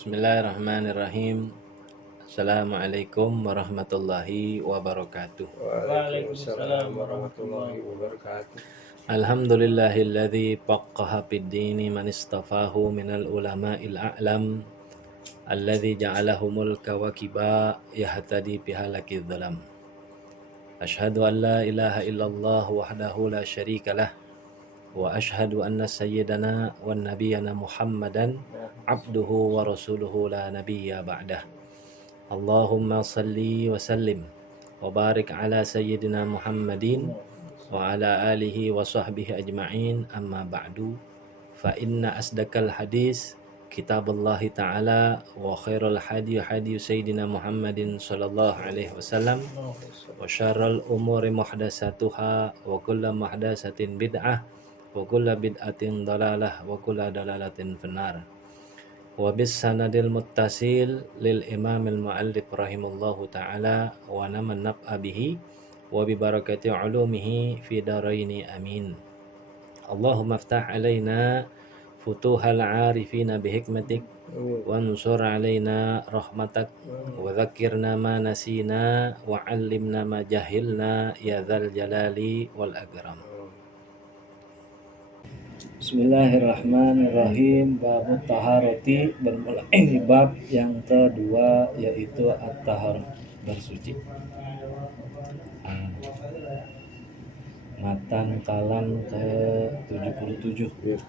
Bismillahirrahmanirrahim. Assalamualaikum warahmatullahi wabarakatuh. Waalaikumsalam warahmatullahi wabarakatuh. Alhamdulillahilladzi faqqaha fid-dini man istafahu minal ulama'il a'lam alladzi ja'alahumul kawakiba yahtadi bihalakidz dhalam. Asyhadu an la ilaha illallah wahdahu la syarikalah wa asyhadu anna sayyidana wan nabiyyana Muhammadan abduhu wa rasuluhu la nabiyya ba'dah. Allahumma salli wa sallim wa barik ala sayyidina Muhammadin wa ala alihi wa sahbihi ajma'in, amma ba'du. Fa inna asdaqal hadis kitabullahi ta'ala wa khairul hadi sayyidina Muhammadin sallallahu alaihi wasallam wa syarrul umuri muhdatsatuha wa kullu muhdatsatin bid'ah wa kullu bid'atin dalalah wa kullu dalalatin finnar. Wa bis sanadil muttasil lil imamil muallif rahimallahu ta'ala wa naman naf'a bihi wa bi barakati ulumihi fi daraini amin. Allahumma aftah alaina futuhal arifina bihikmatik wa ansur alaina rahmatak wa dhakkirna ma nasina wa 'allimna ma jahilna ya dzal jalali wal akram. Bismillahirrahmanirrahim. Bab taharati, bermula ini bab yang kedua, yaitu at-tahar, bersuci. Matan kalam ke 77.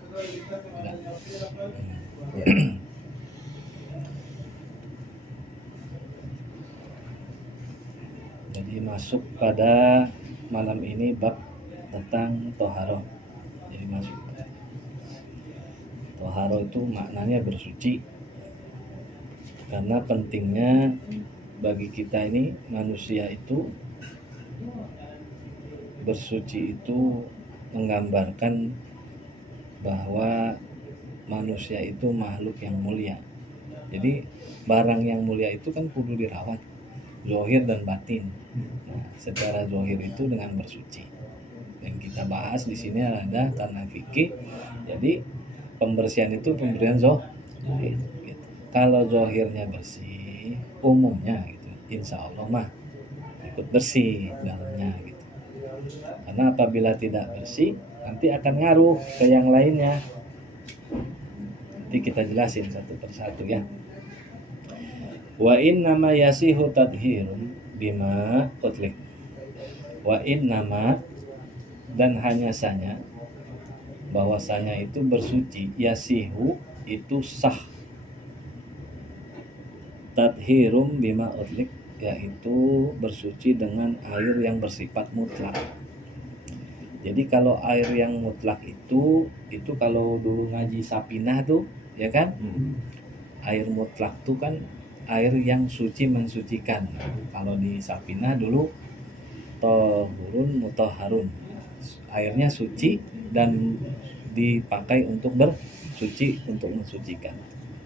Jadi masuk pada malam ini bab tentang toharo. Jadi masuk toharo itu maknanya bersuci, karena pentingnya bagi kita ini manusia itu bersuci itu menggambarkan bahwa manusia itu makhluk yang mulia. Jadi barang yang mulia itu kan kudu dirawat, zahir dan batin. Nah, secara zahir itu dengan bersuci. Yang kita bahas di sini ada karena fikih. Jadi pembersihan itu pemberian zahir. Gitu. Kalau zahirnya bersih, umumnya gitu, insya Allah mah ikut bersih dalamnya gitu. Karena apabila tidak bersih, nanti akan ngaruh ke yang lainnya. Nanti kita jelasin satu persatu ya. Wa innama yasihu tadhirun bima utlik. Wa innama, dan hanya saja, bahwasanya itu bersuci, yasihu itu sah, tadhirum bima utlik, yaitu bersuci dengan air yang bersifat mutlak. Jadi kalau air yang mutlak itu kalau dulu ngaji Sapinah tuh, ya kan? Air mutlak tuh kan air yang suci mensucikan. Kalau di Sapinah dulu tohurun mutahharun, airnya suci dan dipakai untuk bersuci, untuk mensucikan.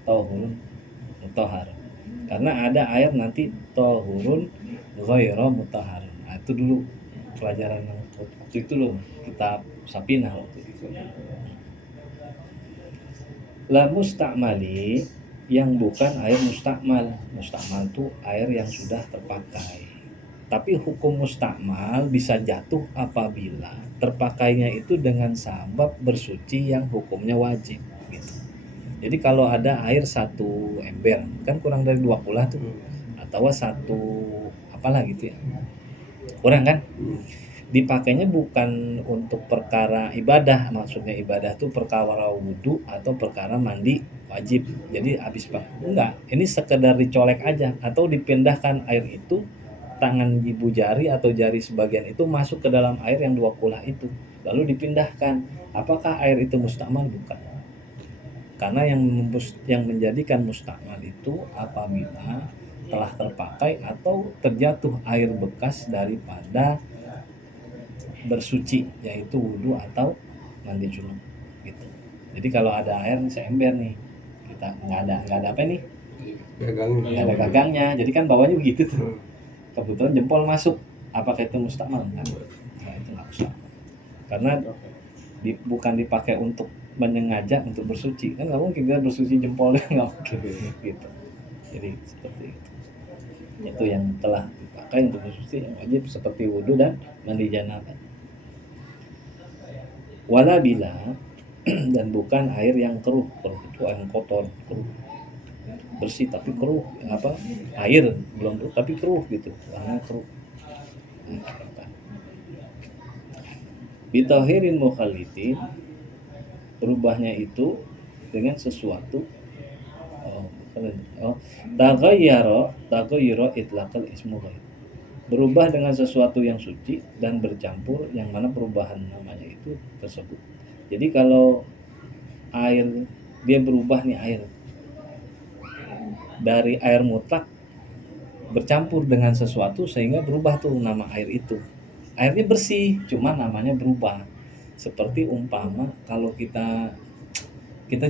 Tohurun mutahhar. Karena ada air nanti tohurun ghairu mutahharun. Nah, itu dulu pelajaran yang waktu itu loh, kitab Sapinah waktu itu. La mustakmali, yang bukan air mustakmal. Mustakmal itu air yang sudah terpakai. Tapi hukum mustakmal bisa jatuh apabila terpakainya itu dengan sabab bersuci yang hukumnya wajib gitu. Jadi kalau ada air 1 ember, kan kurang dari 20 tuh, atau 1 apalah gitu ya, kurang kan, dipakainya bukan untuk perkara ibadah. Maksudnya ibadah tuh perkara wudhu atau perkara mandi wajib, jadi habis enggak, ini sekedar dicolek aja atau dipindahkan air itu, tangan ibu jari atau jari sebagian itu masuk ke dalam air yang 20 itu, lalu dipindahkan. Apakah air itu mustakmal? Bukan. Karena yang menjadikan mustakmal itu apabila telah terpakai atau terjatuh air bekas daripada bersuci, yaitu wudhu atau mandi junub gitu. Jadi kalau ada air seember nih, kita nggak ada apa nih, nggak ada gagangnya, jadi kan bawahnya begitu tuh, kebetulan jempol masuk, apakah itu mustakmal? Nah, itu nggak usah, karena bukan dipakai untuk menyengaja untuk bersuci. Kan nggak mungkin kita bersuci jempolnya, nggak mungkin gitu. Jadi seperti itu. Itu yang telah dipakai untuk bersuci yang wajib seperti wudhu dan mandi janabah. Wala bila dan bukan air yang keruh. Keruh itu air yang kotor, keruh. Bersih tapi keruh, air belum keruh tapi keruh gitu, warnanya keruh. Bitahirin mukhalitin, berubahnya itu dengan sesuatu tagayyara itlaqal ismu ghair, berubah dengan sesuatu yang suci dan bercampur yang mana perubahan namanya itu tersebut. Jadi kalau air dia berubah nih, air dari air mutlak bercampur dengan sesuatu sehingga berubah tuh nama air itu. Airnya bersih, cuma namanya berubah. Seperti umpama kalau kita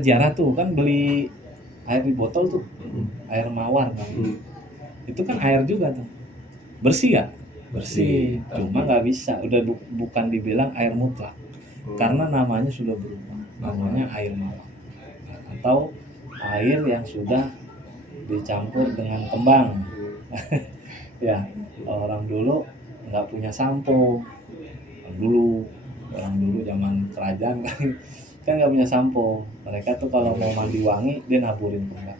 ziarah tuh kan beli air di botol tuh, air mawar kan. Itu kan air juga tuh. Bersih gak? Bersih. Cuma nggak bisa, udah bukan dibilang air mutlak. Karena namanya sudah berubah. Namanya air mawar. Atau air yang sudah dicampur dengan kembang. Ya, orang dulu nggak punya sampo. Orang dulu zaman kerajaan kan nggak punya sampo. Mereka tuh kalau mau mandi wangi dia naburin kembang.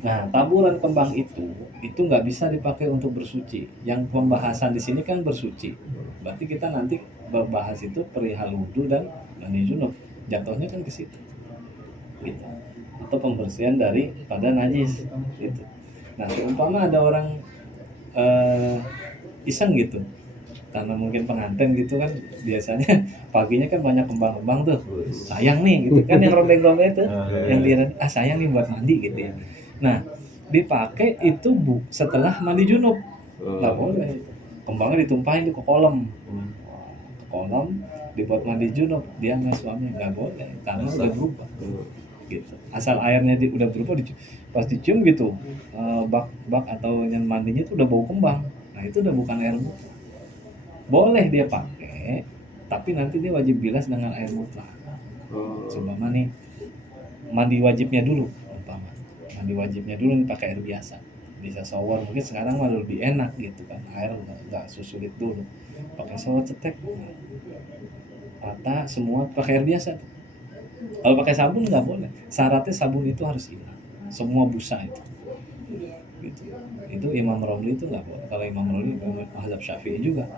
Nah, taburan kembang itu nggak bisa dipakai untuk bersuci. Yang pembahasan di sini kan bersuci. Berarti kita nanti berbahas itu perihal wudhu dan mandi junub. Jatuhnya kan ke situ. Gitu. Atau pembersihan daripada najis gitu. Nah, seumpama ada orang iseng gitu, karena mungkin pengantin gitu kan, biasanya paginya kan banyak kembang-kembang tuh, sayang nih gitu kan, yang rombeng-rombeng itu yang dia sayang nih buat mandi gitu ya. Nah, dipakai itu setelah mandi junub, nggak boleh. Kembangnya ditumpahin ke kolam, dibuat mandi junub, dia sama suaminya nggak boleh karena udah berubah gitu. Asal airnya udah berubah, pas dicium gitu, bak atau yang mandinya itu udah bau kembang. Nah, itu udah bukan air mutlak. Boleh dia pakai, tapi nanti dia wajib bilas dengan air mutlak. Coba nih, mandi wajibnya dulu, mandi wajibnya dulu nih pakai air biasa. Bisa shower, mungkin sekarang malah lebih enak gitu kan, air nggak susulit dulu. Pakai shower cetek, rata semua pakai air biasa. Kalau pakai sabun nggak boleh. Syaratnya sabun itu harus hilang, semua busa itu. Gitu. Itu Imam Romli itu nggak boleh. Kalau Imam Romli, mazhab Syafi'i juga.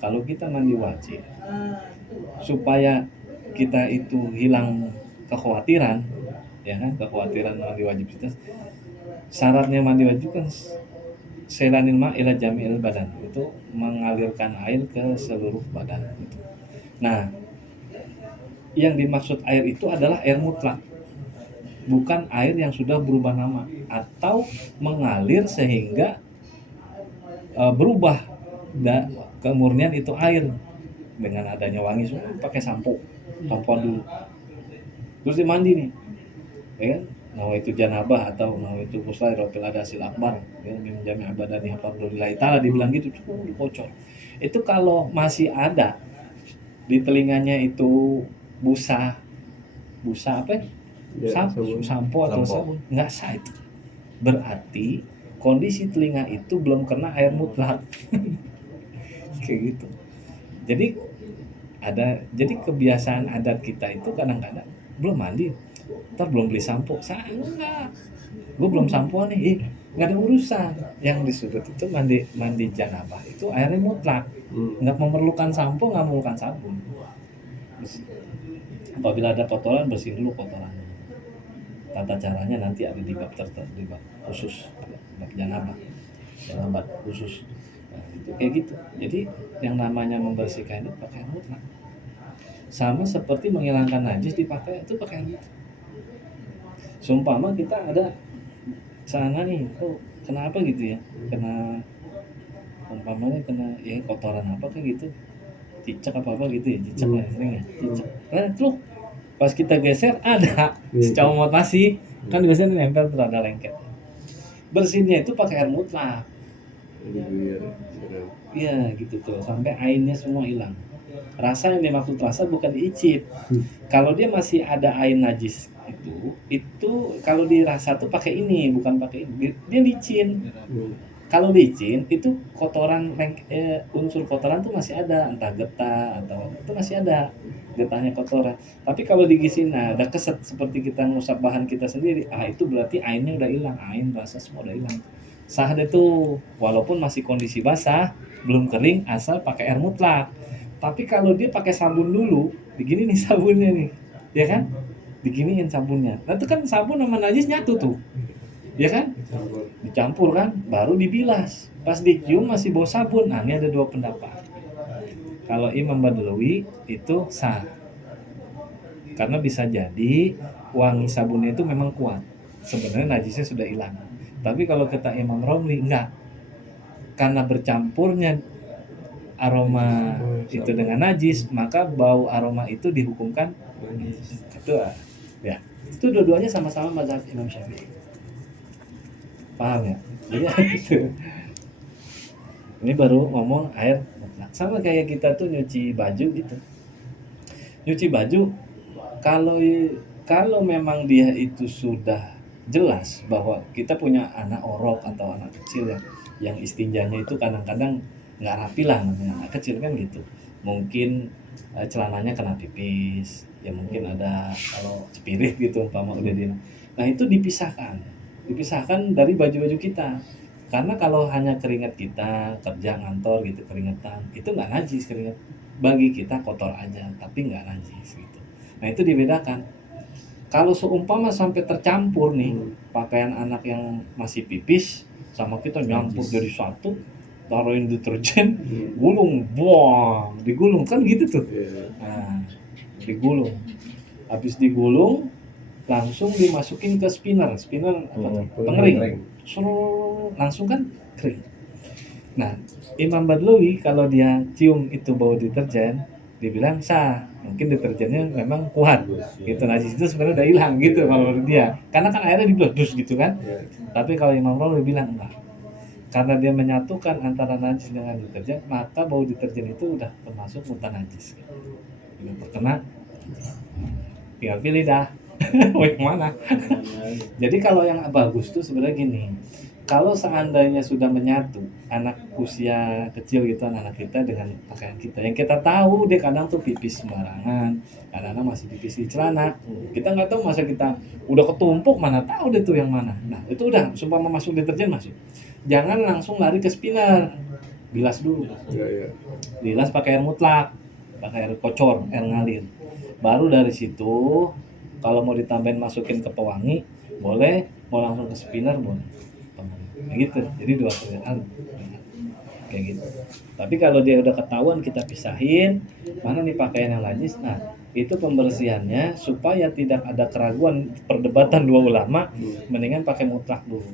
Kalau kita mandi wajib, supaya kita itu hilang kekhawatiran, ya kan, kekhawatiran mandi wajib kita. Syaratnya mandi wajib kan selanil ma ila jami'il badan, itu mengalirkan air ke seluruh badan. Nah, yang dimaksud air itu adalah air mutlak, bukan air yang sudah berubah nama atau mengalir sehingga berubah kemurnian itu air dengan adanya wangi. Semua pakai sampo dulu, terus dimandi nih, ya kan? Nah, itu janabah atau nah itu ghusl rafil adasil akbar, ya, min jami' abadani hafadzulillahi ta'ala, dibilang gitu, dikocor. Itu kalau masih ada di telinganya itu busa apa ya, sampo atau sabun, nggak sah itu. Berarti kondisi telinga itu belum kena air mutlak. Kayak gitu. Jadi kebiasaan adat kita itu kadang-kadang belum mandi, ntar belum beli sampo, enggak, gue belum sampo nih, nggak ada urusan. Yang disebut itu mandi janabah itu airnya mutlak, nggak memerlukan sampo, nggak memerlukan sabun. Apabila ada kotoran, bersihin dulu kotorannya. Tata caranya nanti ada di bab tertentu, di bab khusus, bab janabah khusus. Nah, itu kayak gitu. Jadi yang namanya membersihkan itu pakai air mutlak. Sama seperti menghilangkan najis dipakai itu pakai air mutlak. Seumpama kita ada sana nih, kenapa gitu ya? Umpamanya kena ya kotoran apa kayak gitu. Cicak apa gitu ya, cicak ya, sering ya, cicak. Nah, terus pas kita geser ada secomot masih, kan biasanya nempel tuh ada lengket. Bersihnya itu pakai air mutlak. Iya gitu tuh, sampai airnya semua hilang. Rasa yang dimaksud rasa bukan diicip. Kalau dia masih ada air najis itu kalau dirasa tuh pakai ini, bukan pakai ini. Dia licin. Kalau licin itu kotoran unsur kotoran tuh masih ada, entah getah atau itu masih ada getahnya kotoran. Tapi kalau digisin, nah ada keset seperti kita ngusap bahan kita sendiri, itu berarti airnya udah hilang, air rasa semua udah hilang. Sah deh tuh, walaupun masih kondisi basah, belum kering, asal pakai air mutlak. Tapi kalau dia pakai sabun dulu, begini nih sabunnya nih, ya kan? Diginiin sabunnya. Nah itu kan sabun sama najis nyatu tuh, ya kan? Dicampur kan, baru dibilas. Pas dicium masih bau sabun. Nah ini ada dua pendapat. Kalau Imam Badlawi itu sah, karena bisa jadi wangi sabunnya itu memang kuat. Sebenarnya najisnya sudah hilang. Tapi kalau kata Imam Romli enggak, karena bercampurnya aroma itu dengan najis, maka bau aroma itu dihukumkan najis. Itu ya. Itu dua-duanya sama-sama mazhab Imam Syafi'i. Paham ya? Jadi gitu. Ini baru ngomong air mutlak. Sama kayak kita tuh nyuci baju gitu. Nyuci baju kalau memang dia itu sudah jelas bahwa kita punya anak orok atau anak kecil yang istinjanya itu kadang-kadang nggak rapi lah, namanya anak kecil kan gitu. Mungkin celananya kena pipis, ya mungkin ada kalau cepirit gitu umpama udah di. Nah itu dipisahkan dari baju-baju kita. Karena kalau hanya keringat kita kerja ngantor gitu keringetan, itu nggak najis keringat. Bagi kita kotor aja, tapi nggak najis gitu. Nah itu dibedakan. Kalau seumpama sampai tercampur nih pakaian anak yang masih pipis sama kita nyampur jadi satu, taruhin deterjen, gulung, buang, digulung kan gitu tuh. Nah, digulung. Habis digulung, langsung dimasukin ke spinner apa tuh? Pengering. Langsung kan kering. Nah, Imam Badlawi kalau dia cium itu bau deterjen, dibilang sah. Mungkin deterjennya memang kuat. Gitu najis itu sebenarnya udah hilang gitu kalau menurut dia. Karena kan airnya diblus gitu kan. Tapi kalau Imam Badlawi bilang enggak. Karena dia menyatukan antara najis dengan deterjen, maka bau deterjen itu udah termasuk mutan najis. Udah terkena. Tinggal pilih dah. Mau yang mana? Jadi kalau yang bagus tuh sebenarnya gini. Kalau seandainya sudah menyatu anak usia kecil gitu anak kita dengan pakaian kita, yang kita tahu dia kadang tuh pipis sembarangan, kadang-kadang masih pipis di celana, kita nggak tahu masa kita udah ketumpuk mana tahu deh tuh yang mana. Nah itu udah sumpah masuk deterjen masuk, jangan langsung lari ke spinner, bilas dulu, bilas pakai air mutlak, pakai air kocor, air ngalir, baru dari situ kalau mau ditambahin masukin ke pewangi boleh, mau langsung ke spinner boleh. Gitu, jadi dua perbedaan kayak gitu. Tapi kalau dia udah ketahuan kita pisahin mana nih pakaian yang najis, nah itu pembersihannya supaya tidak ada keraguan perdebatan dua ulama, mendingan pakai mutlak dulu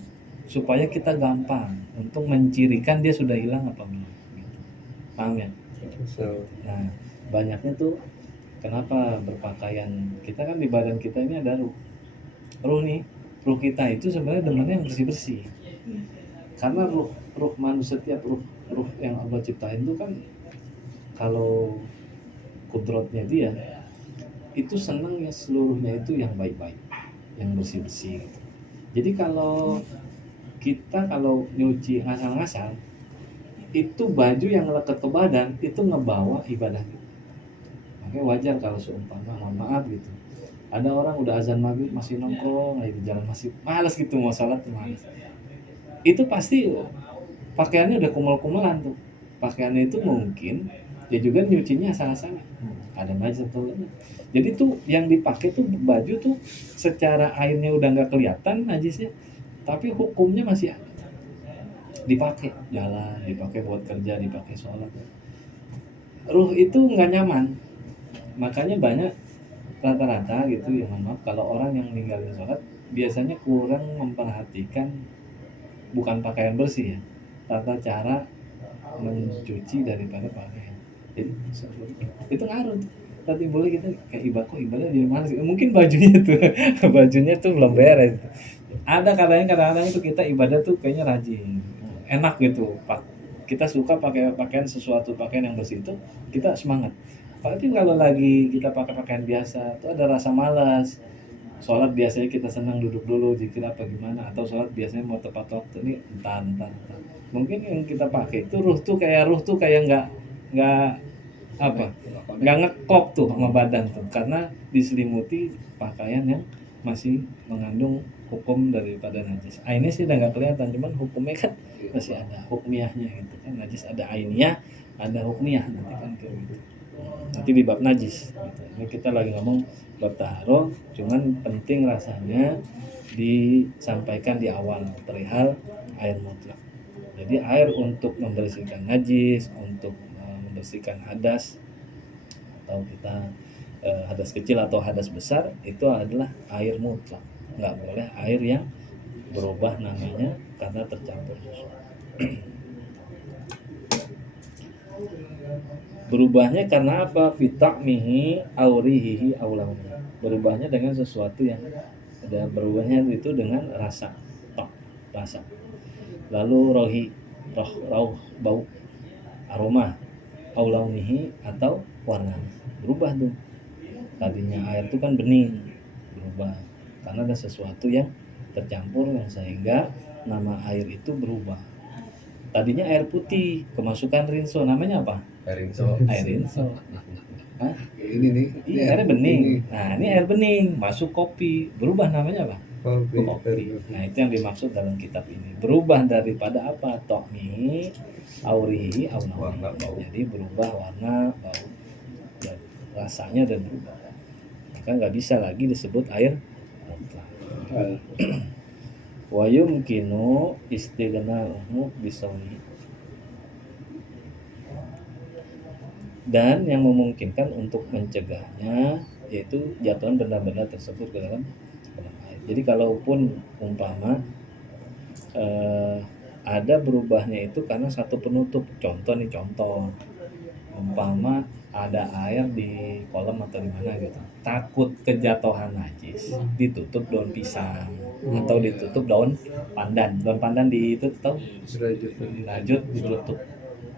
supaya kita gampang untuk mencirikan dia sudah hilang apa belum gitu. Paham ya? Nah banyaknya tuh kenapa berpakaian, kita kan di badan kita ini ada ruh nih, ruh kita itu sebenarnya demennya yang bersih-bersih. Karena ruh manusia, setiap ruh yang Allah ciptain itu kan kalau kudratnya dia itu senang ya seluruhnya itu yang baik-baik, yang bersih-bersih gitu. Jadi kalau kita nyuci ngasal-ngasal itu baju yang lekat ke badan itu ngebawa ibadah gitu. Makanya wajar kalau seumpama mohon maaf gitu, ada orang udah azan maghrib masih nongkrong di jalan, masih malas gitu mau sholat tuh malas. Itu pasti pakaiannya udah kumel-kumelan tuh. Pakaiannya itu mungkin dia juga nyucinya asal-asalan. Ada najis atau enggak. Jadi tuh yang dipakai tuh baju tuh secara airnya udah nggak kelihatan najisnya, tapi hukumnya masih ada. Dipakai jalan, dipakai buat kerja, dipakai sholat. Ruh itu nggak nyaman. Makanya banyak rata-rata gitu ya, maaf kalau orang yang ninggalin sholat biasanya kurang memperhatikan bukan pakaian bersih ya, tata cara mencuci daripada pakaian. Jadi itu ngaruh. Tadi boleh kita kayak ibadah jadi malas. Mungkin bajunya tuh bajunya tuh belum beres. Ada kadang-kadang itu kita ibadah tuh kayaknya rajin, enak gitu, Pak. kita suka pakai pakaian yang bersih itu kita semangat. Tapi kalau lagi kita pakai pakaian biasa, itu ada rasa malas. Sholat biasanya kita senang duduk dulu, zikir apa gimana, atau sholat biasanya mau tepat waktu, ini entar. Mungkin yang kita pakai itu ruh tuh kayak nggak apa, nggak ngeklop tuh sama badan tuh, karena diselimuti pakaian yang masih mengandung hukum daripada najis. Ainnya sih udah nggak kelihatan, cuman hukumnya kan masih ada hukmiyahnya gitu kan. Najis ada ainiyah, ada hukmiyah nanti kan kayak gitu. Nanti di bab najis gitu. Ini kita lagi ngomong bab taharoh, cuman penting rasanya disampaikan di awal perihal air mutlak. Jadi air untuk membersihkan najis, untuk membersihkan hadas, atau kita hadas kecil atau hadas besar, itu adalah air mutlak. Nggak boleh air yang berubah namanya karena tercampur sesuatu. Berubahnya karena apa? Fitakmihi aurihihi aulamihi. Berubahnya dengan sesuatu yang ada, berubahnya itu dengan rasa, rasa. Lalu roh, bau, aroma, aulamihi atau warna. Berubah tuh. Tadinya air itu kan bening, berubah karena ada sesuatu yang tercampur yang sehingga nama air itu berubah. Tadinya air putih, kemasukan rinso, namanya apa? Air rinso. Hah? Ini nih. Iya, airnya bening. Nah, ini air bening, masuk kopi, berubah namanya apa? Kopi. Nah, itu yang dimaksud dalam kitab ini. Berubah daripada apa? Tokmi, aurihi, warna, bau. Jadi berubah warna, bau, dan rasanya dan berubah. Maka nggak bisa lagi disebut air mutlak. Wa yumkinu istighna'uhu bisawmi. Dan yang memungkinkan untuk mencegahnya yaitu jatuhan benda-benda tersebut ke dalam air. Jadi kalaupun umpama ada berubahnya itu karena satu penutup. Contoh umpama ada air di kolam atau di mana gitu, takut kejatuhan najis, ditutup daun pisang atau ditutup daun pandan ditutup, rajut ditutup.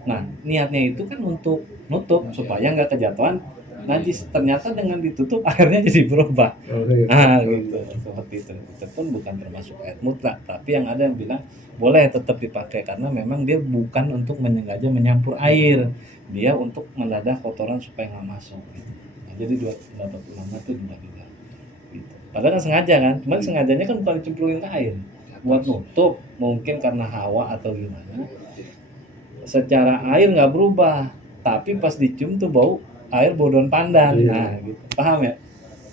Nah, niatnya itu kan untuk nutup supaya nggak kejatuhan najis. Ternyata dengan ditutup airnya jadi berubah. Gitu. Seperti itu. Itu pun bukan termasuk air mutlak, tapi yang ada yang bilang boleh tetap dipakai karena memang dia bukan untuk menyengaja menyampur air, dia untuk menadah kotoran supaya nggak masuk. Gitu. Nah, jadi dua pendapat ulama itu dua juga. Gitu. Padahal kan sengaja kan, cuman sengajanya kan bukan dicemplungin ke air, buat nutup, mungkin karena hawa atau gimana. Secara air nggak berubah, tapi pas dicium tuh bau air bau daun pandan. Nah, gitu. Paham ya?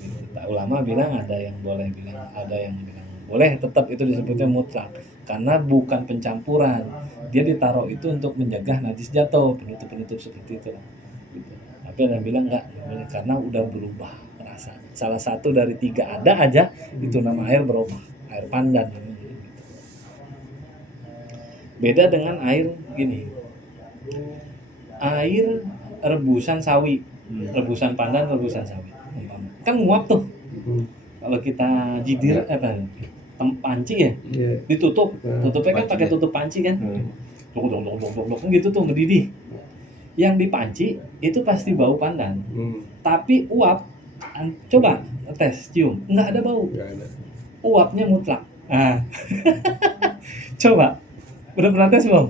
Gitu. Ulama bilang ada yang boleh, ada yang bilang boleh, tetap itu disebutnya mutlak karena bukan pencampuran. Dia ditaruh itu untuk mencegah najis jatuh, penutup seperti itu. Gitu. Tapi ada yang bilang enggak boleh karena udah berubah rasa. Salah satu dari 3 ada aja itu nama air berubah, air pandan. Gitu. Beda dengan air gini. Air rebusan sawi, rebusan pandan, rebusan sawi. Kan nguap tuh. Kalau kita jidir panci ya, ditutup, tutupnya kan pakai tutup panci kan, gitu tuh mendidih. Yang dipanci itu pasti bau pandan, tapi uap, coba tes cium, nggak ada bau, uapnya mutlak. Coba, udah pernah tes belum?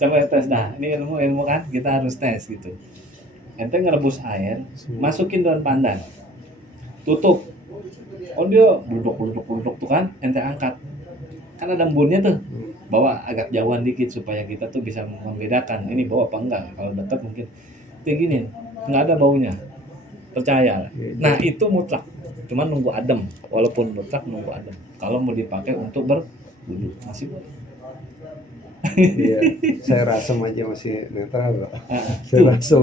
Coba tes dah. Ini ilmu kan, kita harus tes gitu. Ente ngerebus air, masukin daun pandan, tutup. Oh dia bluduk tuh kan, ente angkat. Kan ada embunnya tuh. Bawa agak jauhan dikit supaya kita tuh bisa membedakan ini bau apa enggak. Kalau dekat mungkin kayak gini, nggak ada baunya. Percaya. Nah, itu mutlak. Cuman nunggu adem. Walaupun mutlak nunggu adem. Kalau mau dipakai untuk berwudu masih boleh. Iya, saya rasa aja masih netral. Saya rasa.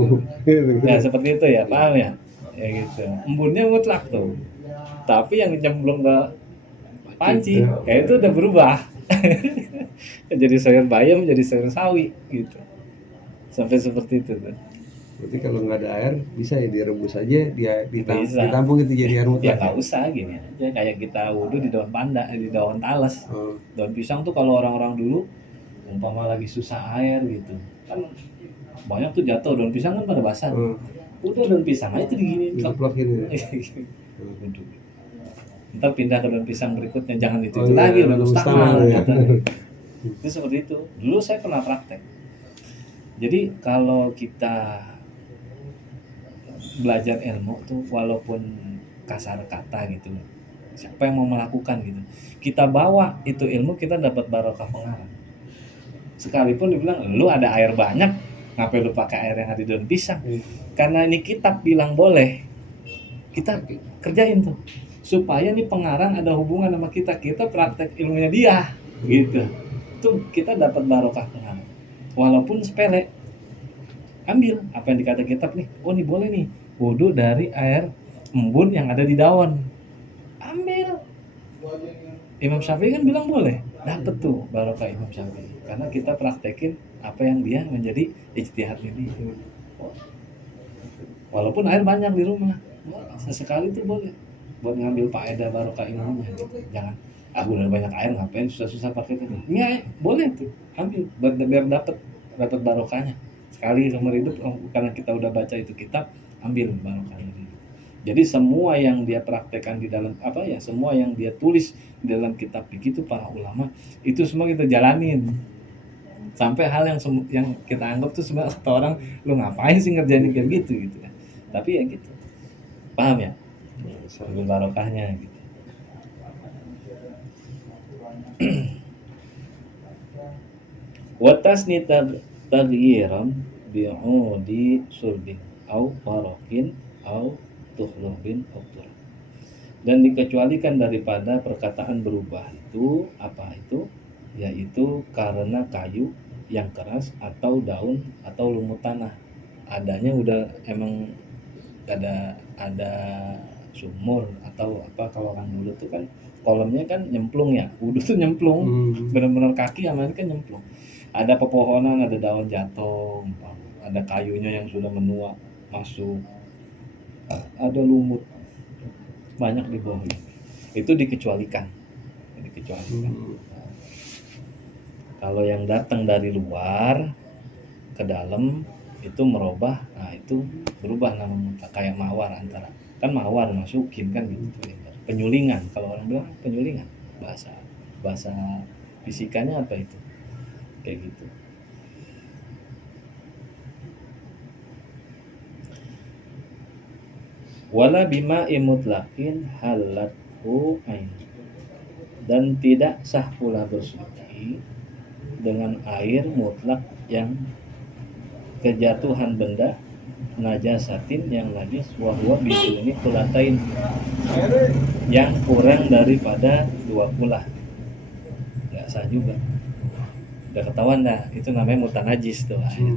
Ya seperti itu ya, paham ya? Ya gitu. Embunnya mutlak tuh. Tapi yang dicemplung ke panci, kayak itu udah berubah. Jadi sayur bayam, jadi sayur sawi gitu. Sampai seperti itu tuh. Berarti kalau nggak ada air bisa ya direbus aja, ditampung itu jadi air mutlak. Ya nggak usah gini aja, kayak kita wudhu di daun pandan, di daun talas. Daun pisang tuh kalau orang-orang dulu umpama lagi susah air gitu kan, banyak tuh jatuh daun pisang kan pada basah. Udah daun pisang aja tuh diginiin Diplokin ya. Waduh. Ntar pindah ke daun pisang berikutnya, jangan itu Oh, iya, lagi udah mustahil ya. itu seperti itu. Dulu saya pernah praktek. Jadi kalau kita belajar ilmu tuh walaupun kasar kata gitu, siapa yang mau melakukan gitu, kita bawa itu ilmu, kita dapat barokah pengarang. Sekalipun dibilang lu ada air banyak, ngapain lu pakai air yang ada di daun pisang? Karena ini kitab bilang boleh, kita kerjain tuh supaya nih pengarang ada hubungan sama kita, kita praktek ilmunya dia gitu. Tuh kita dapat barokah pengarang walaupun sepele. Ambil apa yang dikata kitab nih, oh nih boleh nih wudhu dari air embun yang ada di daun, ambil. Imam Syafi'i kan bilang boleh, dapet tuh barokah Imam Syafi'i karena kita praktekin apa yang dia menjadi ijtihadnya dia. Walaupun air banyak di rumah, sesekali tuh boleh buat ngambil faedah barokah ilmunya gitu. Jangan udah banyak air ngapain susah-susah pakai itu. Iya, boleh tuh ambil biar dapat barokahnya. Sekali seumur hidup, karena kita udah baca itu kitab, ambil barokahnya. Jadi semua yang dia praktekkan di dalam semua yang dia tulis di dalam kitab begitu para ulama, itu semua kita jalanin. Sampai hal yang kita anggap tuh sebenarnya kata orang, lu ngapain sih ngerjain kayak gitu ya. Tapi ya gitu. Paham ya? Ambil barokahnya gitu. Watasni taghyiran bi'udi surbin au warokin au tuhlubin au turab. Dan dikecualikan daripada perkataan berubah itu apa itu? Yaitu karena kayu yang keras atau daun atau lumut tanah. Adanya udah emang ada sumur atau apa, kalau orang dulu tuh kan kolamnya kan nyemplung ya, wudhu tuh nyemplung, benar-benar kaki sama ini kan nyemplung. Ada pepohonan, ada daun jatuh, ada kayunya yang sudah menua masuk, ada lumut banyak di bawah, itu dikecualikan. Kalau yang datang dari luar ke dalam itu merubah, nah itu berubah namanya, kayak mawar, antara kan mawar masukin kan gitu, penyulingan, kalau orang bilang penyulingan, bahasa fisikanya apa itu, kayak gitu. Wala bima imutlakin halathu ain, dan tidak sah pula bersuci dengan air mutlak yang kejatuhan benda najasatin yang najis, wahwa biduni kulatain, yang kurang daripada 2 kulah, nggak sah juga. Udah ketahuan dah, itu namanya mutanajis tuh air.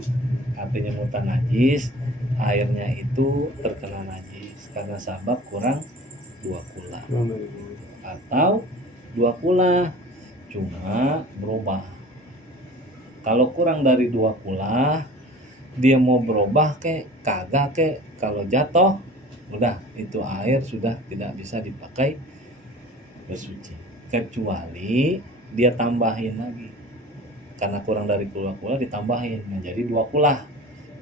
Artinya mutanajis, airnya itu terkena najis karena sabab kurang 2 kulah atau 2 kulah cuma berubah. Kalau kurang dari 2 kulah, dia mau berubah kagak kalau jatuh udah itu air sudah tidak bisa dipakai bersuci, kecuali dia tambahin lagi. Karena kurang dari 2 kulah ditambahin menjadi 2 kulah,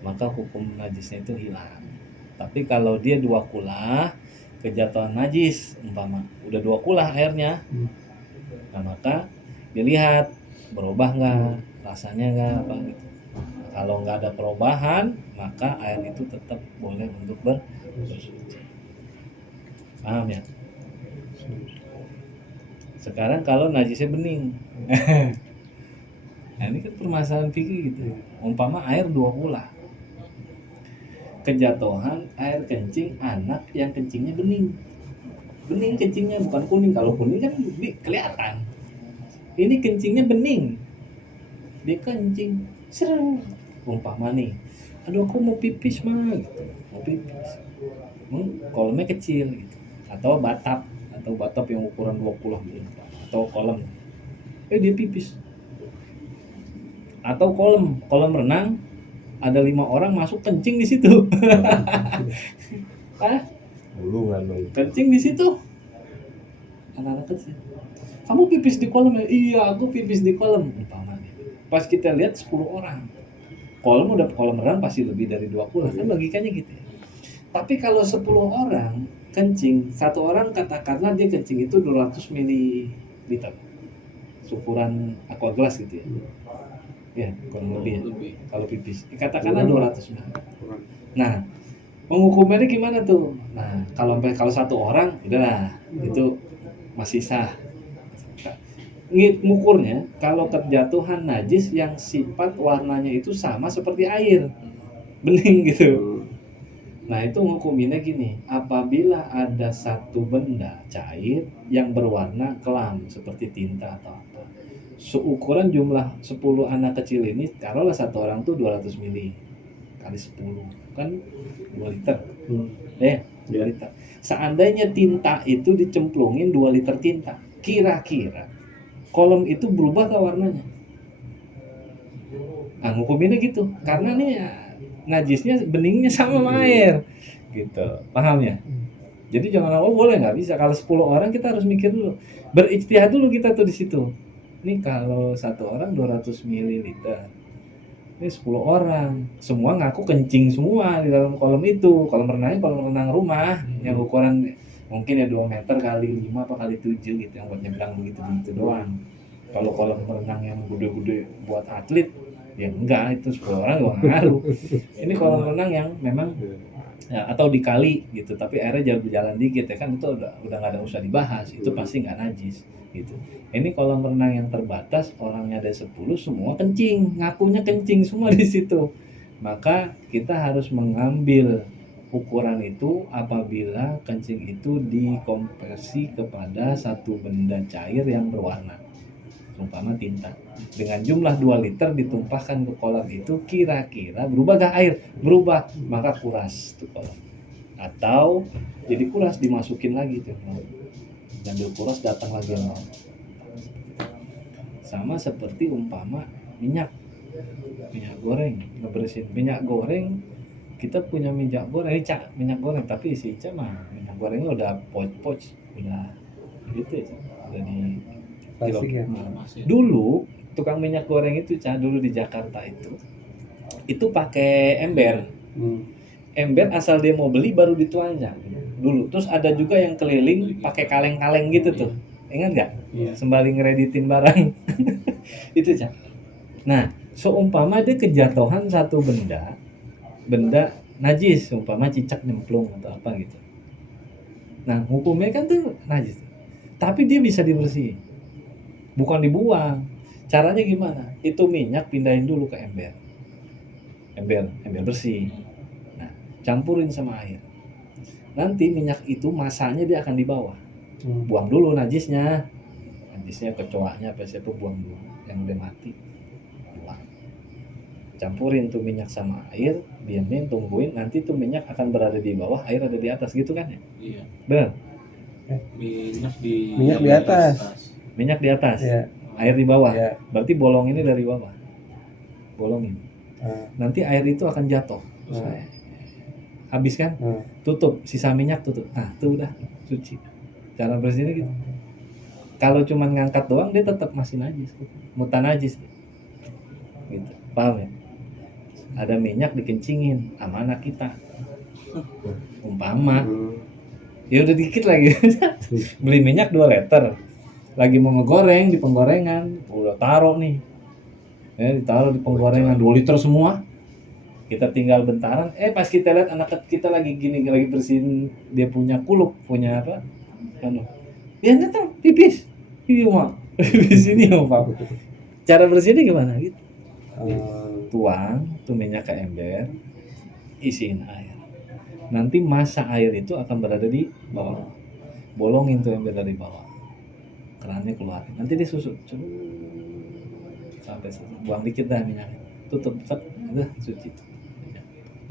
maka hukum najisnya itu hilang. Tapi kalau dia 2 kulah kejatuhan najis, umpama udah 2 kulah airnya, nah maka dilihat berubah nggak rasanya, nggak apa gitu. Kalau nggak ada perubahan, maka air itu tetap boleh untuk bersuci. Paham ya? Sekarang kalau najisnya bening, nah ini kan permasalahan fikih gitu. Umpama air 2 kulah, kejatuhan air kencing anak yang kencingnya bening kencingnya, bukan kuning. Kalau kuning kan kelihatan, ini kencingnya bening, dia kencing seru. Umpama nih, aduh aku mau pipis mah gitu, mau pipis, kolamnya kecil gitu, atau batap yang ukuran 2 kulah gitu, atau kolam, dia pipis. Atau kolam renang, ada 5 orang masuk kencing di situ. Kencing di situ, anak-anak kecil, kamu pipis di kolam ya? Iya, aku pipis di kolam, umpama. Pas kita lihat 10 orang. Kolam renang pasti lebih dari 20 kan logikanya gitu ya. Tapi kalau 10 orang kencing, satu orang katakanlah dia kencing itu 200 ml. Ukuran aqua gelas gitu ya. Ya, kurang lebih ya. Kalau pipis. Katakanlah 200 ml. Nah, menghukumnya gimana tuh? Nah, kalau satu orang, udahlah, itu masih sah. Ngukurnya kalau kejatuhan najis yang sifat warnanya itu sama seperti air, bening gitu. Nah, itu ngukuminnya gini, apabila ada satu benda cair yang berwarna kelam seperti tinta atau apa, seukuran jumlah 10 anak kecil ini, taruhlah satu orang tuh 200 mili kali 10 kan 2 liter. 2 liter. Seandainya tinta itu dicemplungin 2 liter tinta, kira-kira kolam itu berubah ke warnanya? Nah, ngukuminnya gitu. Karena nih najisnya beningnya sama sama air. Gitu. Paham ya? Jadi jangan boleh nggak bisa. Kalau 10 orang kita harus mikir dulu. Berijtihad dulu kita tuh di situ. Nih kalau satu orang 200 ml. Ini 10 orang. Semua ngaku kencing semua di dalam kolam itu. Kolam renang rumah yang ukuran mungkin ya 2 meter kali 5 apa kali 7 gitu yang buat nyebrang begitu doang. Kalau kolam renang yang gede-gede buat atlet ya enggak, itu 10 orang gak ngaruh. Ini kolam renang yang memang ya, atau dikali gitu, tapi airnya jauh berjalan dikit ya kan, itu udah nggak ada usah dibahas, itu pasti nggak najis gitu. Ini kolam renang yang terbatas, orangnya ada 10, semua kencing, ngakunya kencing semua di situ. Maka kita harus mengambil ukuran itu apabila kencing itu dikonversi kepada satu benda cair yang berwarna, umpama tinta. Dengan jumlah 2 liter ditumpahkan ke kolam itu, kira-kira berubah gak air? Berubah, maka kuras tuh kolam. Atau jadi kuras, dimasukin lagi tuh. Ambil kuras, datang lagi yang mau. Sama seperti umpama minyak goreng, ngebersihin minyak goreng. Kita punya minyak goreng, minyak goreng, tapi si Ica mah minyak gorengnya udah poch, udah gitu ya, udah di Plastik ya? Dulu tukang minyak goreng itu dulu di Jakarta itu pakai ember. Ember asal dia mau beli baru dituangnya dulu. Terus ada juga yang keliling pakai kaleng-kaleng gitu tuh. Ingat nggak? Sembari ngereditin barang. Itu Cak. Nah, seumpama dia kejatuhan satu benda najis, umpama cicak nyemplung atau apa gitu. Nah, hukumnya kan tuh najis. Tapi dia bisa dibersihin. Bukan dibuang. Caranya gimana? Itu minyak pindahin dulu ke ember bersih. Nah, campurin sama air. Nanti minyak itu masanya dia akan di bawah. Buang dulu najisnya kecoaknya apa siapa, buang dulu yang udah mati, buang. Campurin tuh minyak sama air, diamin, tungguin, nanti tuh minyak akan berada di bawah, air ada di atas gitu kan ya? Iya. Benar. Minyak di atas. Minyak di atas. Ya. Air di bawah. Ya. Berarti bolong ini dari bawah. Bolongin. Nanti air itu akan jatuh. Habis kan? Tutup, sisa minyak tutup. Nah, tuh udah suci. Cara bersihnya gitu. Kalau cuma ngangkat doang dia tetap masih najis. Mutan najis. Gitu. Paham ya? Ada minyak dikencingin sama anak kita. Umpama. Ya udah dikit lagi. Beli minyak 2 liter. Lagi mau ngegoreng di penggorengan, udah taruh nih. Ditaruh di penggorengan 2 liter semua. Kita tinggal bentaran, pas kita lihat anak kita lagi bersihin, dia punya kulup, punya apa? Dia datang pipis. Iya, Mak. Pipis ini, Pak. Cara bersihnya gimana gitu? Tuang tuh minyak ke ember, isiin air. Nanti masa air itu akan berada di bawah. Bolongin tuh ember dari bawah. Kerannya keluarin. Nanti disusut. Sampai buang dikit dah minyaknya. Tutup, udah suci.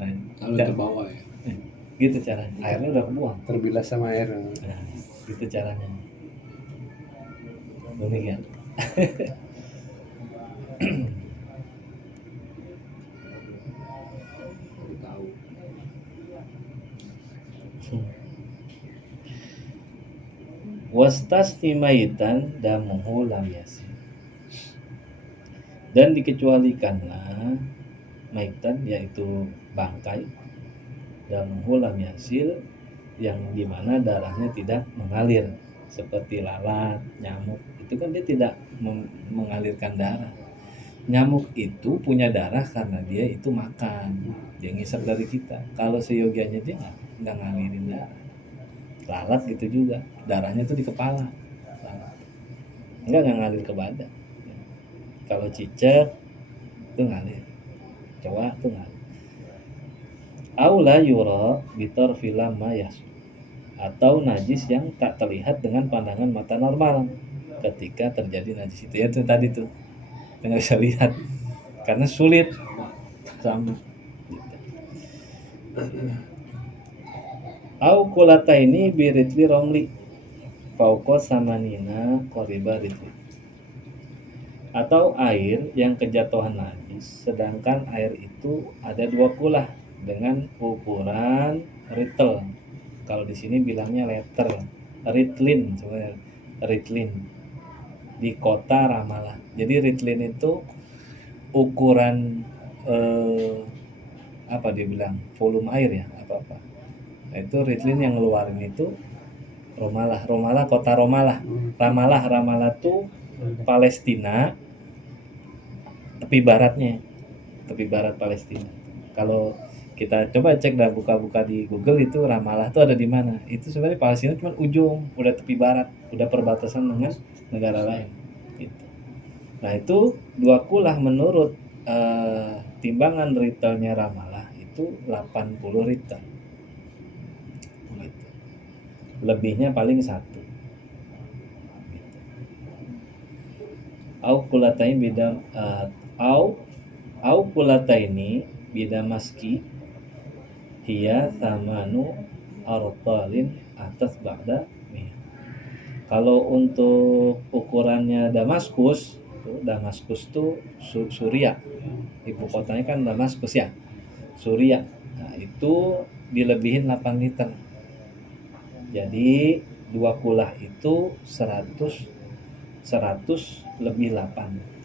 Nah, kalau ke bawah ya. Gitu caranya. Airnya udah kebuang. Terbilas sama air. Nah, gitu caranya. Unik ya. Wastas timaitan damuhu lam yasir. Dan dikecualikanlah maitan, yaitu bangkai, dan hulam yasil, yang dimana darahnya tidak mengalir, seperti lalat, nyamuk, itu kan dia tidak mengalirkan darah. Nyamuk itu punya darah karena dia itu makan, dia ngisap dari kita. Kalau seyogianya dia nggak ngalirin darah. Lalat gitu juga, darahnya tuh di kepala, lalat. Nggak ngalir ke badan. Kalau cicak itu ngalir, cowok tuh ngalir. Aula yura bitar filam mayas, atau najis yang tak terlihat dengan pandangan mata normal ketika terjadi najis itu, ya itu tadi tuh nggak bisa lihat karena sulit sama gitu. Au kulata ini biritli romli fauko samanina koriba ritli, atau air yang kejatuhan najis sedangkan air itu ada 2 kulah dengan ukuran ritel. Kalau di sini bilangnya liter, ritlin sebenarnya, ritlin di kota Ramallah. Jadi ritlin itu ukuran apa dia bilang, volume air ya, apa-apa. Nah, itu ritlin yang ngeluarin itu Ramallah, kota Ramallah. Ramallah tuh Palestina, tepi baratnya, tepi barat Palestina. Kalau kita coba cek dan buka-buka di Google itu Ramallah itu ada di mana. Itu sebenarnya Palestina cuma ujung, udah tepi barat, udah perbatasan dengan negara lain. Gitu. Nah itu 2 kulah menurut timbangan ritelnya Ramallah itu 80 ritel. Gitu. Lebihnya paling 1. Gitu. Au kulataini beda au kulataini bida maski hiya thamanu artalin atas ba'da miyah. Kalau untuk ukurannya Damaskus tuh Suria, ibu kotanya kan Damaskus ya, Suria. Nah itu dilebihin 8 liter. Jadi 2 kulah itu 100 lebih 8.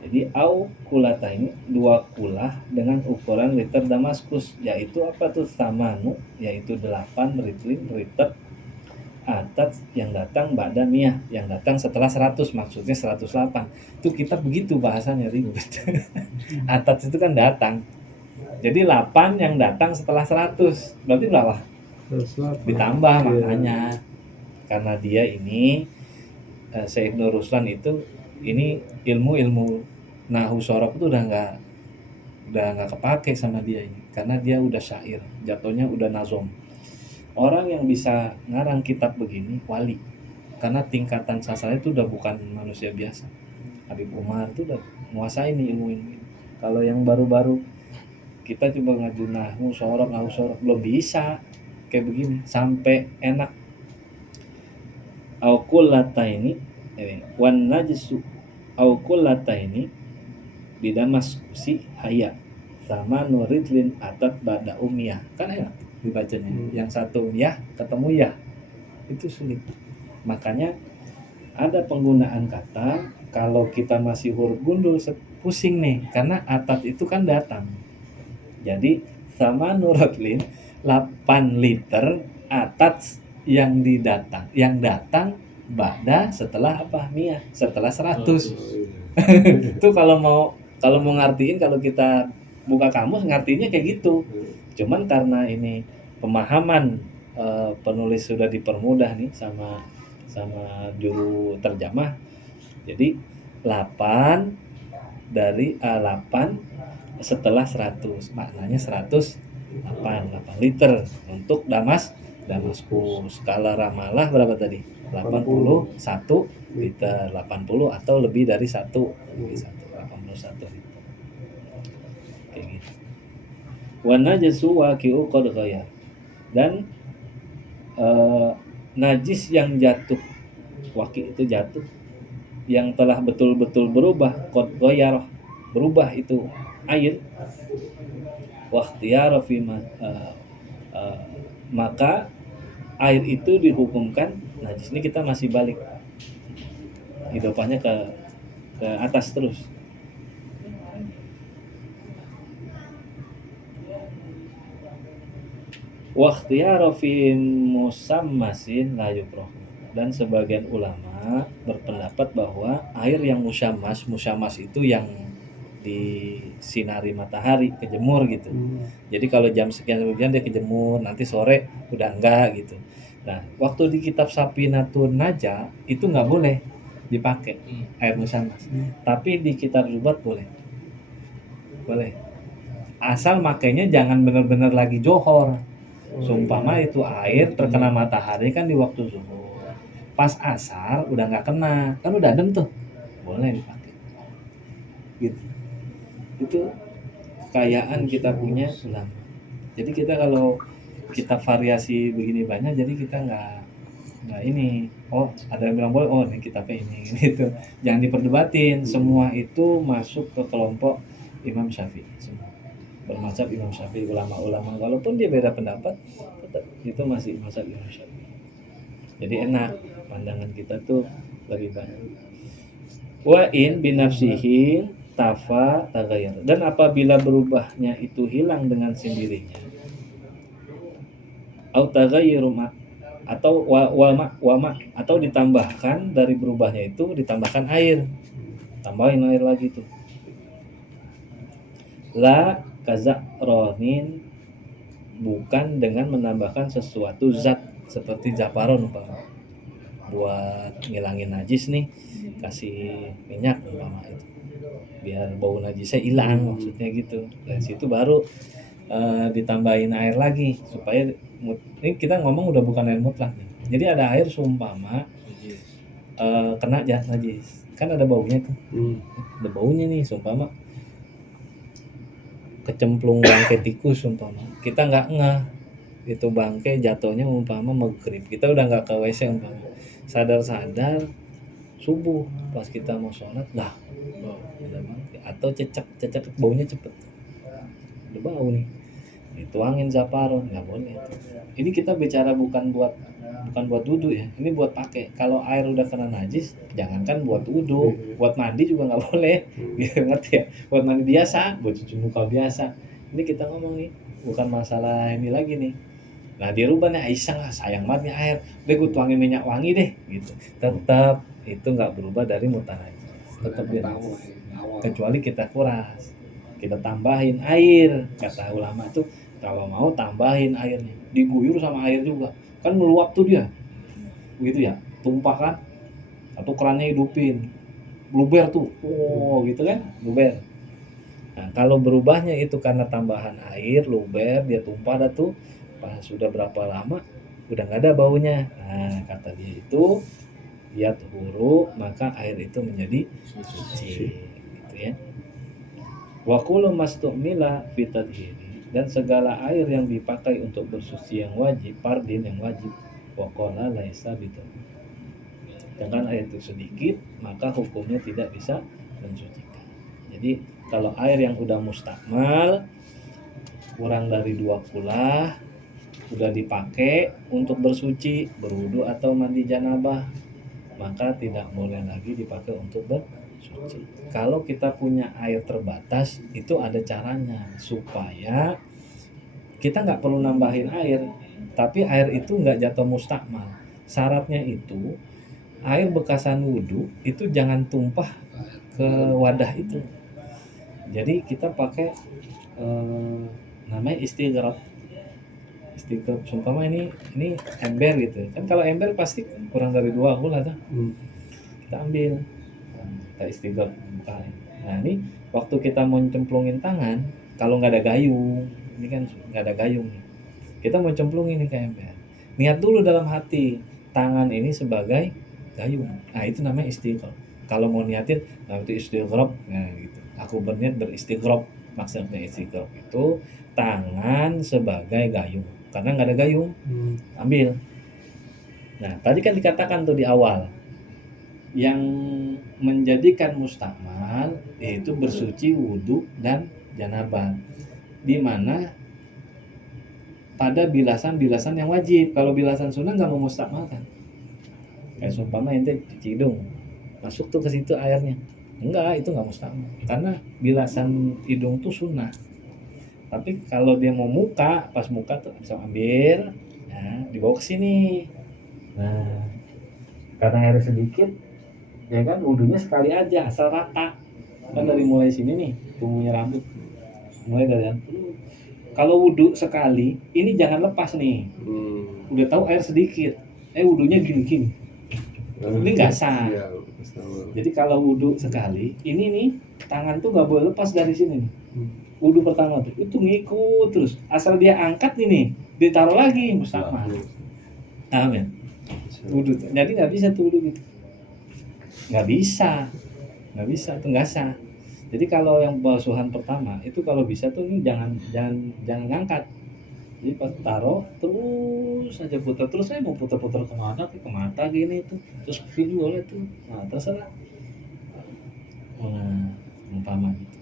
Jadi au kulata ini 2 kulah dengan ukuran liter Damaskus, yaitu apa tuh, samanu, yaitu 8 liter atas yang datang ba'da miyah, yang datang setelah 100, maksudnya 108. Itu kita begitu bahasanya ribet. Atas itu kan datang. Jadi 8 yang datang setelah 100. Berarti berapa? Ditambah maknanya. Karena dia ini Syekh Nur Ruslan itu ini ilmu nahu sorof itu udah nggak kepake sama dia ini, karena dia udah syair, jatuhnya udah nazom. Orang yang bisa ngarang kitab begini wali, karena tingkatan sastra itu udah bukan manusia biasa. Habib Umar itu udah menguasai nih ilmu ini. Kalau yang baru-baru kita coba ngaju nahu sorof belum bisa kayak begini sampai enak. Au kullataini wan najisu au kullataini bidamaskusi haya sama nuridlin atat bada umiyah, kan enak dibacanya. Yang satu ya ketemu ya, itu sulit. Makanya ada penggunaan kata kalau kita masih huruf gundul pusing nih, karena atat itu kan datang. Jadi sama nuridlin 8 liter atat yang datang ba'da setelah apa, miyah, setelah 100. Itu kalau mau ngartiin, kalau kita buka kamus ngartiinnya kayak gitu. Cuman karena ini pemahaman penulis sudah dipermudah nih sama juru terjemah. Jadi 8 setelah 100, maknanya 8 liter untuk Damaskus. Skala Ramallah berapa tadi? 81 liter, 80 atau lebih dari 1, 81 liter. Kayak gitu. Wa najasu waqi'u qad ghayar. Dan najis yang jatuh, waqi' itu jatuh, yang telah betul-betul berubah, qad ghayar, berubah itu air, wa ikhtiyara fi maka air itu dihukumkan najis. Ini kita masih balik idopahnya ke atas terus. Wa ikhtiyara fi musammasin la yukrah. Dan sebagian ulama berpendapat bahwa air yang musyammas itu yang disinari matahari, kejemur gitu. Jadi kalau jam sekian dia kejemur, nanti sore udah enggak gitu. Nah, waktu di kitab Safinatun Naja itu nggak boleh dipakai air musyammas. Tapi di kitab Zubat boleh. Boleh. Asal makainya jangan benar-benar lagi johor. Seumpama itu air terkena matahari kan di waktu zuhur. Pas asar udah nggak kena, kan udah adem tuh. Boleh dipakai. Gitu. Itu kekayaan kita punya ulama. Jadi kita kalau kita variasi begini banyak, jadi kita nggak ini. Oh, ada yang bilang boleh, oh ini kitabnya ini gitu. Jangan diperdebatin. Semua itu masuk ke kelompok Imam Syafi'i semua. Bermazhab Imam Syafi'i, ulama-ulama walaupun dia beda pendapat, tetap itu masih mazhab Imam Syafi'i. Jadi enak pandangan kita tuh lebih banyak. Wa in binafsihi tafa tagayyar. Dan apabila berubahnya itu hilang dengan sendirinya, au tagayyuru atau wama atau ditambahkan dari berubahnya itu ditambahkan air. Tambahin air lagi tuh. La kaza'ronin, bukan dengan menambahkan sesuatu zat seperti japaron umpama. Buat ngilangin najis nih kasih minyak umpama itu biar bau najisnya hilang maksudnya gitu. Dan situ baru ditambahin air lagi supaya ini kita ngomong udah bukan air mutlak nih. Jadi ada air seumpama kena jahat najis kan ada baunya tuh. Ada baunya nih seumpama kecemplung bangkai tikus umpama kita nggak ngeh itu bangkai jatuhnya umpama maghrib kita udah nggak ke WC umpama sadar-sadar subuh pas kita mau sholat lah bau ada bangkai atau cecek baunya cepet udah bau nih dituangin zaparon nggak boleh itu. Ini kita bicara bukan buat wudhu ya, ini buat pakai. Kalau air udah kena najis jangankan buat wudhu, buat mandi juga nggak boleh gitu, ngerti ya, buat mandi biasa, buat cuci muka biasa. Ini kita ngomong nih bukan masalah ini lagi nih. Nah dirubah nih Aisyah lah sayang banget nih air, deh gue tuangin minyak wangi deh gitu, tetap itu nggak berubah dari mutanajis, tetap dia kecuali kita kuras, kita tambahin air. Kata ulama tuh kalau mau tambahin airnya, diguyur sama air juga kan meluap tuh dia gitu ya, tumpah kan, atau kerannya hidupin bluber tuh oh gitu kan bluber. Nah kalau berubahnya itu karena tambahan air luber dia tumpah dah tuh pas sudah berapa lama udah nggak ada baunya. Nah kata dia itu dia tuhuru maka air itu menjadi suci gitu ya. Wa kullu mastumila fi tadhiri, dan segala air yang dipakai untuk bersuci yang wajib, fardin yang wajib, wa qala laisa bitu. Dengan air itu sedikit, maka hukumnya tidak bisa mensucikan. Jadi kalau air yang udah mustakmal kurang dari 2 kulah udah dipakai untuk bersuci, berwudu atau mandi janabah, maka tidak boleh lagi dipakai untuk bersuci. Kalau kita punya air terbatas, itu ada caranya supaya kita nggak perlu nambahin air, tapi air itu nggak jatuh mustakmal. Syaratnya itu air bekasan wudhu itu jangan tumpah ke wadah itu. Jadi kita pakai namanya istighraq. Seumpama ini ember gitu kan, kalau ember pasti kurang dari 2 gula tuh. Kita ambil, kita istighraq buka. Nah ini waktu kita mau cemplungin tangan, kalau nggak ada gayung, ini kan nggak ada gayung nih, kita mau cemplungin ini ke ember, niat dulu dalam hati tangan ini sebagai gayung. Nah itu namanya istighraq. Kalau mau niatin nah itu istighraq, nah gitu aku berniat beristighraq. Maksudnya istighraq itu tangan sebagai gayung karena nggak ada gayung. Ambil. Nah tadi kan dikatakan tuh di awal yang menjadikan mustakmal yaitu bersuci, wudhu dan janabah, di mana pada bilasan-bilasan yang wajib. Kalau bilasan sunnah nggak memustakmalkan. Kayak seumpama ente cuci hidung, masuk tuh ke situ airnya, enggak, itu nggak mustakmal karena bilasan hidung tuh sunnah. Tapi kalau dia mau muka, pas muka tuh bisa ambil, nah, dibawa ke sini. Nah, karena air sedikit, ya kan wudhunya sekali aja, asal rata. Kan dari mulai sini nih, tumbuhnya rambut. Mulai dari kalau wudhu sekali, ini jangan lepas nih. Udah tahu air sedikit, wudhunya gini-gini. Ini nggak sah. Iya, sama. Jadi kalau wudhu sekali, ini nih tangan tuh nggak boleh lepas dari sini nih. Wudhu pertama tuh itu ngikut terus, asal dia angkat ini ditaruh lagi bersama. Paham ya? Wudhu tuh. Jadi nggak bisa tuh wudhu gitu, nggak bisa tuh, nggak sah. Jadi kalau yang basuhan pertama itu kalau bisa tuh ini jangan ngangkat. Jadi pas taruh terus aja putar terus, saya mau putar-putar kemana ke mata gini tuh, terus ke sini boleh tuh, nah terserah. Nah, umpama gitu.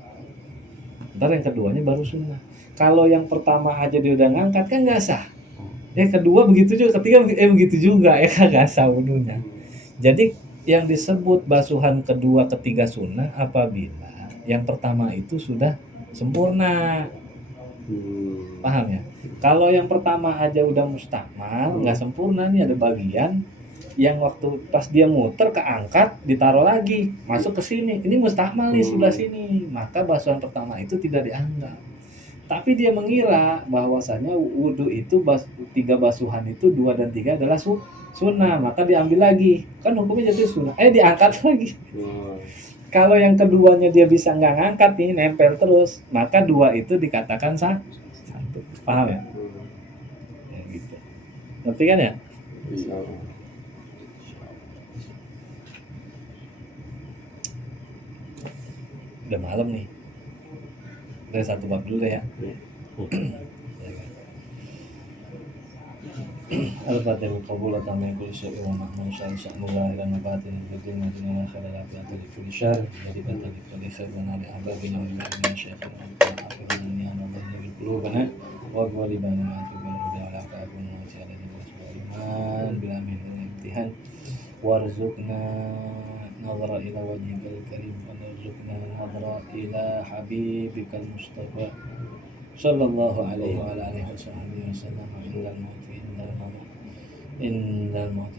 Ntar yang keduanya baru sunnah. Kalau yang pertama aja dia udah ngangkat kan nggak sah. Kedua begitu juga, ketiga begitu juga, kagak sah wudunya. Jadi yang disebut basuhan kedua, ketiga sunnah apabila yang pertama itu sudah sempurna. Paham ya? Kalau yang pertama aja udah mustakmal, nggak sempurna nih, ada bagian yang waktu pas dia muter keangkat, ditaruh lagi, masuk ke sini. Ini mustakmal nih sebelah sini, maka basuhan pertama itu tidak dianggap. Tapi dia mengira bahwasanya wudhu itu tiga basuhan itu 2 dan 3 adalah sunnah, maka diambil lagi. Kan hukumnya jadi sunnah. Diangkat lagi. Kalau yang keduanya dia bisa nggak ngangkat nih, nempel terus, maka 2 itu dikatakan satu. Paham ya? Ya gitu. Ngerti kan ya? Udah malam nih. Udah 1 bab dulu deh ya. Al-Fatihah qabul tamam kulli syai'in wa nahnu sya'nullah ila nabatin bidin madina khala la ta'ata li kulli syar jadi kata li kulli khair wa nali ababina wa min syai'in al-afirani ana bil qulubana wa ghalibana ma tuqulu ala qa'abun wa ta'ala iman bil amin imtihan warzuqna nazara ila wajhikal karim wa warzuqna nazara ila habibikal mustafa sallallahu alaihi wa alihi wasallam عند الموت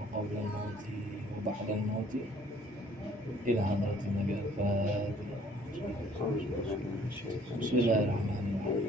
وقبل الموت وبعد الموت إلى حضرة النبي الفاتح. بسم الله الرحمن الرحيم.